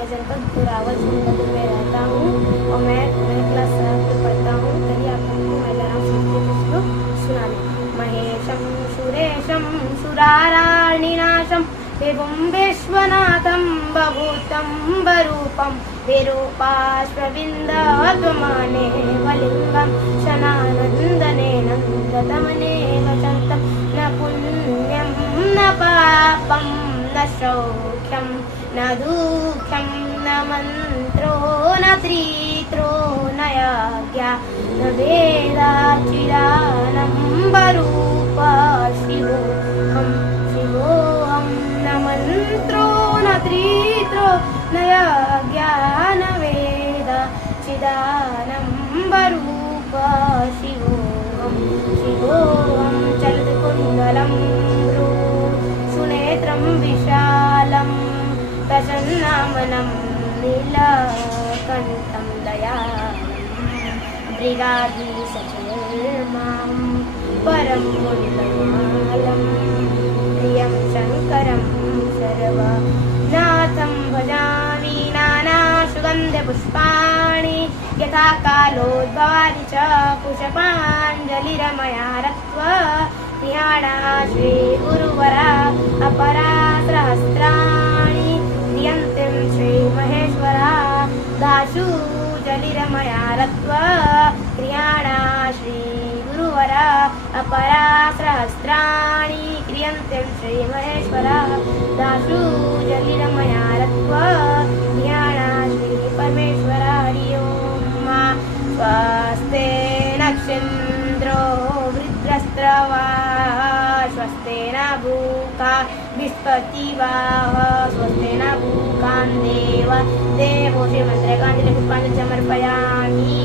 मैं जनपद रावल सोनभद्र में रहता हूँ और मैं क्लास 7 में पढ़ता हूँ। चलिए आप लोगों को मैं जा रहा हूँ संस्कृत श्लोक सुनाने। महेशं सुरेशं सुराराणिनाशं देवं विश्वनाथं बभूतं वरूपं विरूपाश्वविन्दत्वमानेव लिङ्गं शनानन्दनेन गतमनेव चन्तं न पुण्यं न पापं न सौख्यं न दुःखं न मन्त्रो न त्रित्रो न याज्ञा न वेदाचिदानं वरूप शिवोऽहं शिवोऽहं न मन्त्रो न त्रित्रो न याज्ञा न वेदाचिदानं वरूप शिवोऽहं शिवोऽहं चलत्कुण्डलं सुनेत्रं विशालं प्रसन्नामनं नीलकण्ठं दयालं मृगाधीशचर्मां परं मुण्डमालं प्रियं शङ्करं सर्वनाथं भजामि। नानासुगन्धपुष्पाणि यथा कालोद्भवानि च पुष्पाञ्जलिरमया रक्त्वा ध्याना श्रीगुरुवरा अपरा सहस्राणि क्रियन्तीं श्रीमहेश्वरा दाशु जलिरमया रक्त्वा क्रियाणा श्रीगुरुवरा अपरा सहस्राणि क्रियन्तीं श्रीमहेश्वरा दाशु जलिरमया रक्त्वा क्रियाणा श्रीपरमेश्वरा। हरि ओं। स्वस्ते नक्षत्रो वृत्रस्रवा स्वस्ते न भूका बृहस्पतिवाः स्वस्ते न भूकान् देव देवो श्रीमन्त्रकाञ्जलिपुष्पाञ्जलिं समर्पयामि।